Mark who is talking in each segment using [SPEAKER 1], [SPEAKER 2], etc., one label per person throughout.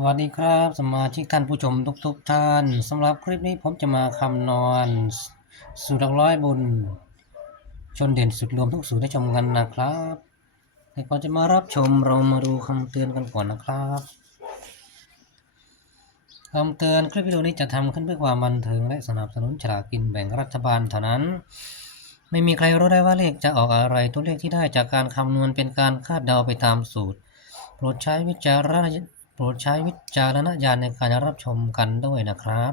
[SPEAKER 1] สวัสดีครับ สมาชิกท่านผู้ชมทุกๆทท่านสำหรับคลิปนี้ผมจะมาคำนวณสูตรร้อยบุญชนเด่นสุดรวมทุกสูตรให้ชมกันนะครับแต่ก่อนจะมารับชมเรามาดูคำเตือนกันก่อนนะครับคำเตือนคลิปวิดีโอนี้จะทำขึ้นเพื่อความบันเทิงและสนับสนุนฉลากกินแบ่งรัฐบาลเท่านั้น ไม่มีใครรู้ได้ว่าเลขจะออกอะไรตัวเลขที่ได้จากการคำนวณเป็นการคาดเดาไปตามสูตรโปรดใช้วิจารณญโปรดใช้วิจารณญาณในการรับชมกันด้วยนะครับ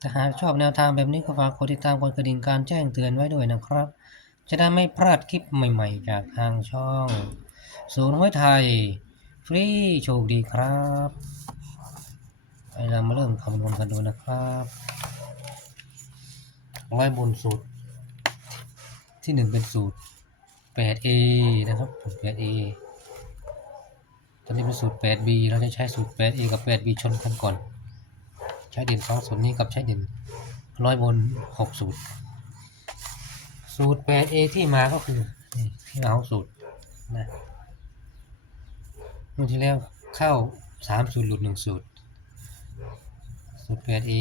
[SPEAKER 1] ถ้าหากชอบแนวทางแบบนี้ก็ฝากกดติดตามกดกระดิ่งการแจ้งเตือนไว้ด้วยนะครับ จะได้ไม่พลาดคลิปใหม่ๆ จากทางช่อง ศูนย์ห้วยไทย ฟรีโชคดีครับไปเรามาเริ่มคำนวณกันดูนะครับร้อยบนสูตร ที่หนึ่งเป็นสูตร 8A นะครับสูตร 8A ตอนนี้เป็นสูตร 8B เราจะใช้สูตร 8A กับ 8B ชนกันก่อน ใช้เด่น2สูตรนี้กับใช้เด่นร้อยบน6สูตร สูตร 8A ที่มาก็คือนี่ที่มาของสูตรนะเมื่อที่แล้วเข้า 3 สูตรหลุด 1 สูตร สูตร 8A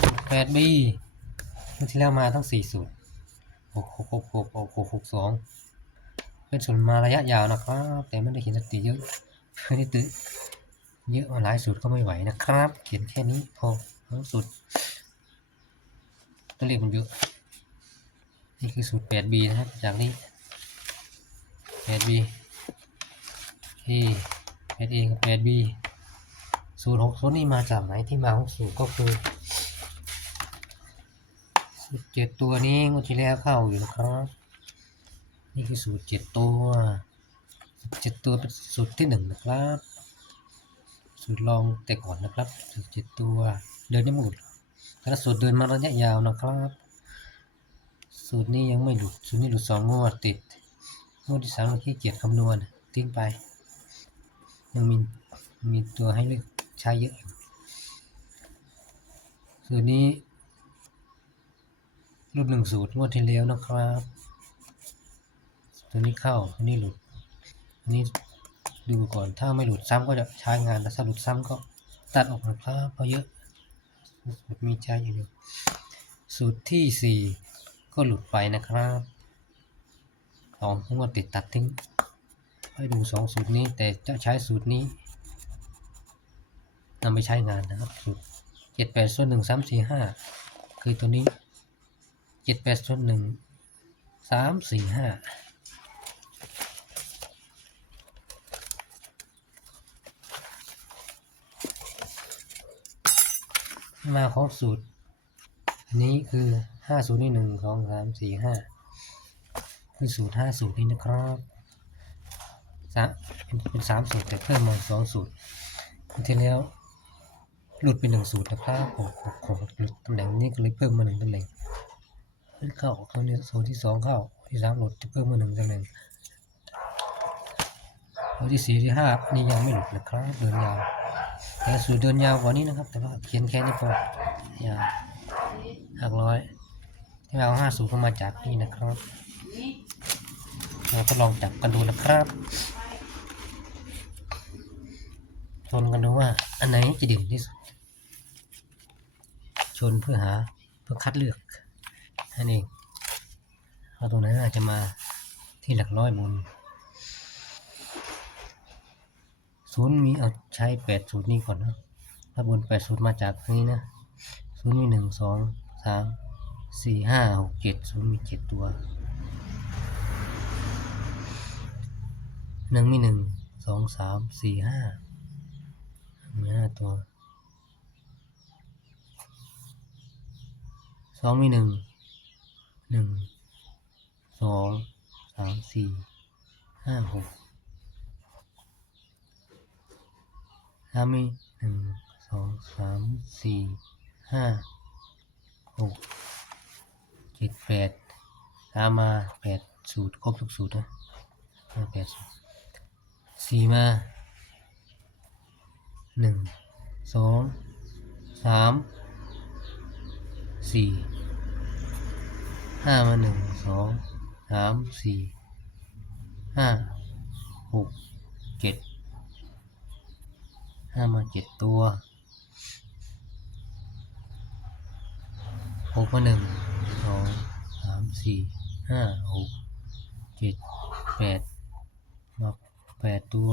[SPEAKER 1] สูตร 8B เมื่อที่แล้วมาทั้ง 4 สูตร6 6 6 6 6 6 6 2 เป็นสูตรมาระยะยาวนะครับ แต่ไม่ได้เขียนสติเยอะไม่ได้ตื้อเยอะหลายสูตรก็ไม่ไหวนะครับ เขียนแค่นี้พอทั้งสูตรตัวเลขมันเยอะนี่คือสูตร 8b นะครับ จากนี้ 8b a 8a กับ 8b สูตร6สูตรนี้มาจากไหนที่มาของสูตรก็คือสูตรเจ็ดตัวนี้งวดที่แล้วเข้าอยู่นะครับ นี่คือสูตรเจ็ดตัวเจ็ดตัวเป็นสูตรที่หนึ่งนะครับ สูตรลองแต่ก่อนนะครับ สูตรเจ็ดตัว เดินได้หมดแต่สูตรเดินมาระยะยาวนะครับ สูตรนี้ยังไม่หลุด สูตรนี้หลุดสองงวดติดงวดที่สามเราขี้เกียจคำนวณทิ้งไป ยังมีมีตัวให้เลือกใช้เยอะอยู่สูตรนี้หลุดหนึ่งสูตรงวดที่แล้วนะครับ ตัวนี้เข้าตัวนี้หลุดอันนี้ดูก่อนถ้าไม่หลุดซ้ำก็จะใช้งานแต่ถ้าหลุดซ้ำก็ตัดออกนะครับเพราะเยอะมีใช้อยู่สูตรที่สี่ก็หลุดไปนะครับสองงวดติดตัดทิ้งให้ดูสองสูตรนี้แต่จะใช้สูตรนี้นำไปใช้งานนะครับสูตรเจ็ดแปดส่วนหนึ่งสามสี่ห้าคือตัวนี้เจ็ดแปดส่วนหนึ่งสามสี่ห้า มาของสูตร อันนี้คือห้าสูตรนี่หนึ่งสองสามสี่ห้าคือสูตรห้าสูตรนี้นะครับสามเป็นสามสูตรแต่เพิ่มมาสองสูตรที่แล้วหลุดไปหนึ่งสูตรนะครับโอ้โหโอ้โหลุดตำแหน่งนี้ก็เลยเพิ่มมาหนึ่งตำแหน่งขึ้นเข้าครั้งนี้สูตรที่สองเข้าที่สามหลุดจะเพิ่มมาหนึ่งตำแหน่ง ตรที่สี่ที่ห้านี่ยังไม่หลุดนะครับเดินยาวแต่สูตรเดินยาวกว่านี้นะครับ แต่ว่าเขียนแค่นี้พอยาวหักร้อยที่เราห้าสูตรก็มาจากนี่นะครับเราก็ลองจับกันดูนะครับชนกันดูว่าอันไหนจะเด่นที่สุด ชนเพื่อหาเพื่อคัดเลือกนั่นเองเอาตรงไหนน่าจะมาที่หลักร้อยบน ศูนย์มีเอาใช้แปดสูตรนี้ก่อนนะถ้าบนแปดสูตรมาจากนี้นะศูนย์มีหนึ่งสองสามสี่ห้าหกเจ็ดศูนย์มีเจ็ดตัวหนึ่งมีหนึ่งสองสามสี่ห้ามีห้าตัวสองมีหนึ่งหนึ่งสองสามสี่ห้าหก ถ้ามีหนึ่งสองสามสี่ห้าหกเจ็ดแปดตามมาแปดสูตรครบทุกสูตรนะมาแปดสูตรสี่มาหนึ่งสองสามสี่ห้ามาหนึ่งสองสามสี่ห้าหกเจ็ด ห้ามาเจ็ดตัวหกมาหนึ่งสองสามสี่ห้าหกเจ็ดแปดมาแปดตัว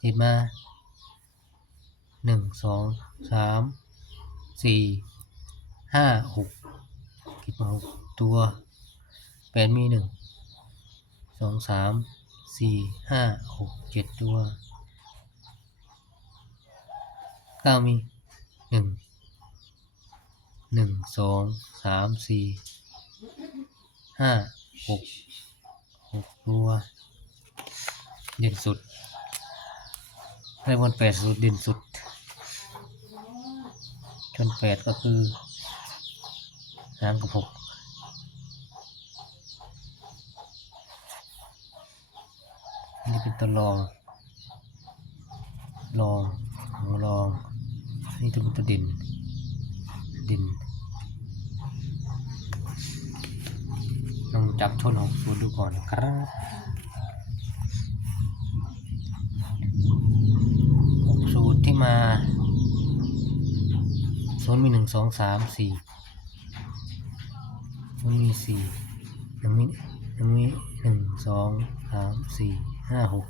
[SPEAKER 1] เจ็ดมาหนึ่งสองสามสี่ห้าหกเก็บมาหกตัวแปดมีหนึ่งสองสามสี่ห้าหกเจ็ดตัว ก้ามีหนึ่งหนึ่งสองสามสี่ห้าหกหกตัวเด่นสุดได้บนแปดสุดเด่นสุดชนแปดก็คือสามกับหกนี่เป็นตัวรอง รองหัวรอง นี่ตัวเป็นตัวดิน ดินลองจับชนหกสูตรดูก่อนครับสูตรที่มาโซนมีหนึ่งสองสามสี่โซนมีสี่หนึ่งมีหนึ่งมีหนึ่งสองสามสี่ห้าหก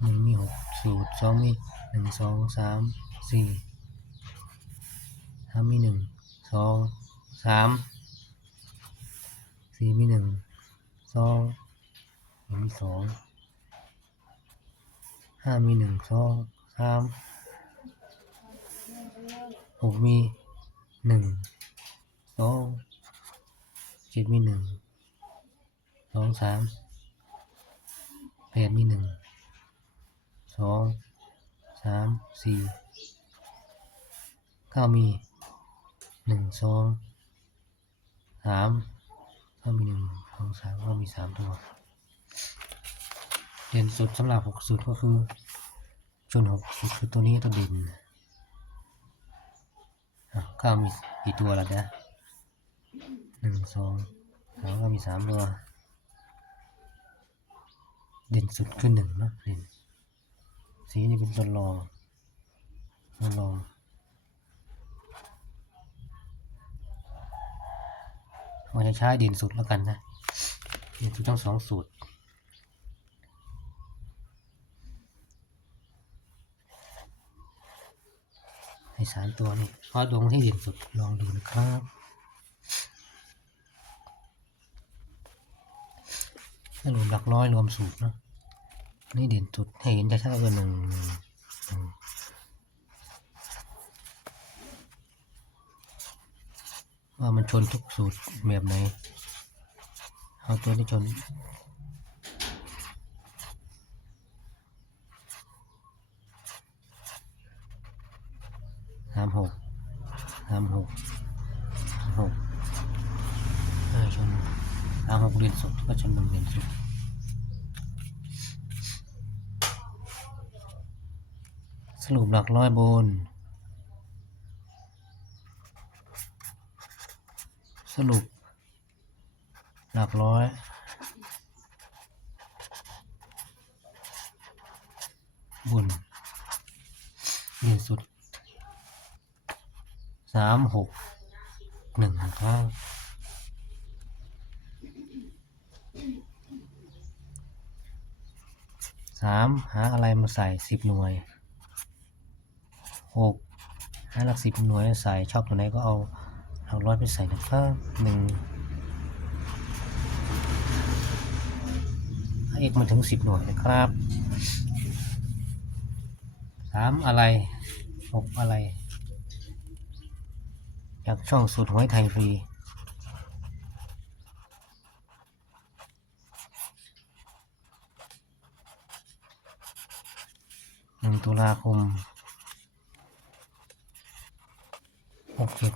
[SPEAKER 1] หนึ่งมีหกสูตรสองมีหนึ่งสองสาม สี่สามีหนึ่งสองสามสี่มีหนึ่งสองหนึ่มีสองห้ามีหนึ่งสองสามหกมีหนึ่งสองเจ็ดมีหนึ่งสองสามแปดมีหนึ่งสองสามสี่ ก้ามีหนึ่งสองสามก้ามีหนึ่งสองสามก้ามีสามตัวเด่นสุดสำหรับหกสุดก็คือชนหกสุดคือตัวนี้ตัวเด่นก็มีกี่ตัวล้วนะหนึ่งสองสามก็มีสามตัวเด่นสุดคือหนึ่งนะเด่นสีนี่เป็นตัวรองตัวรอง เราจะใช้เด่นสุดแล้วกันนะด่นสุดทั้งสองสูตรให้สามตัวนี่เพราะดวงที่เด่นสุดลองดูนะครับถ้ารวมหลักร้อยรวมสูตรเนะนี่เด่นสุดให้เห็นชัดๆก็หนึ่งหนึ่งหนึ่ง ว่ามันชนทุกสูตรแบบไหน เอาตัวที่ชน สามหก สามหกสามหกเออชนสามหกเรียนสุดก็ชนหนึ่งเรียนสุดสรุปหลักร้อยบน สรุป หลักร้อยบนเรียนสุดสามหกหนึ่งครับสามหาอะไรมาใส่สิบหน่วยหกหาหลักสิบหน่วยใส่ชอบตัวไหนก็เอา หลักร้อยไปใส่นะครับหนึ่งให้เอกมันถึงสิบหน่วยนะครับสามอะไรหกอะไร จากช่องสุดหวยไทยฟรีหนึ่งตุลาคมหกเจ็ด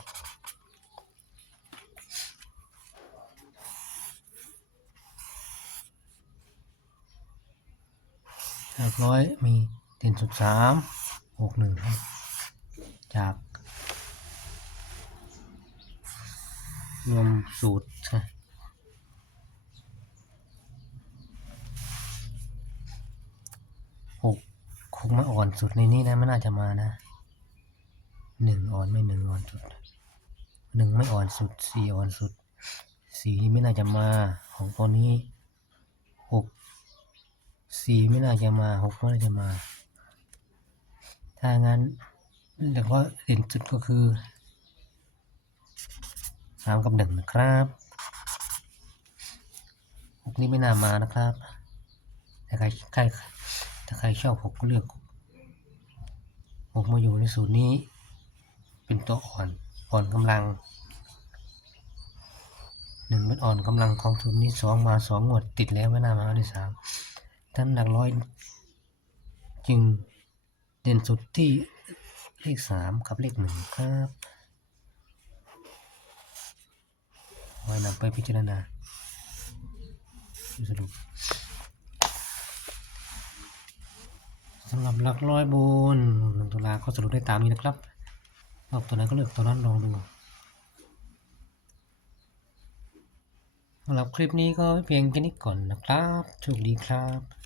[SPEAKER 1] หกร้อยมีเด่นสุดสามหกหนึ่งจากรวมสูตรใช่หกกมาอ่อนสุดในนี้นะไม่น่าจะมานะหนึ่งอ่อนไม่หนึ่งอ่อนสุดหนึ่งไม่อ่อนสุดสี่อ่อนสุดสี่นี่ไม่น่าจะมาของตัวนี้หก สี่ไม่น่าจะมาหกไม่น่าจะมา ถ้างั้นแต่ว่าเด่นสุดก็คือสามกับหนึ่งนะครับหกนี่ไม่น่ามานะครับถ้าใครใครถ้าใครชอบหกก็เลือกหกมาอยู่ในสูตรนี้ เป็นตัวอ่อนอ่อนกำลังหนึ่งเป็นอ่อนกำลังของสูตรนี้สองมาสองงวดติดแล้วไม่น่ามาด้วยสาม ท่านหลักร้อย จึงเด่นสุดที่เลขสามกับเลขหนึ่งครับไว้นำไปพิจารณาสรุปสำหรับหลักร้อยบนหนึ่งตุลาก็สรุปได้ตามนี้นะครับรอบตัวไหนก็เลือกตัวนั้นลองดูสำหรับคลิปนี้ก็เพียงแค่นี้ก่อนนะครับโชคดีครับ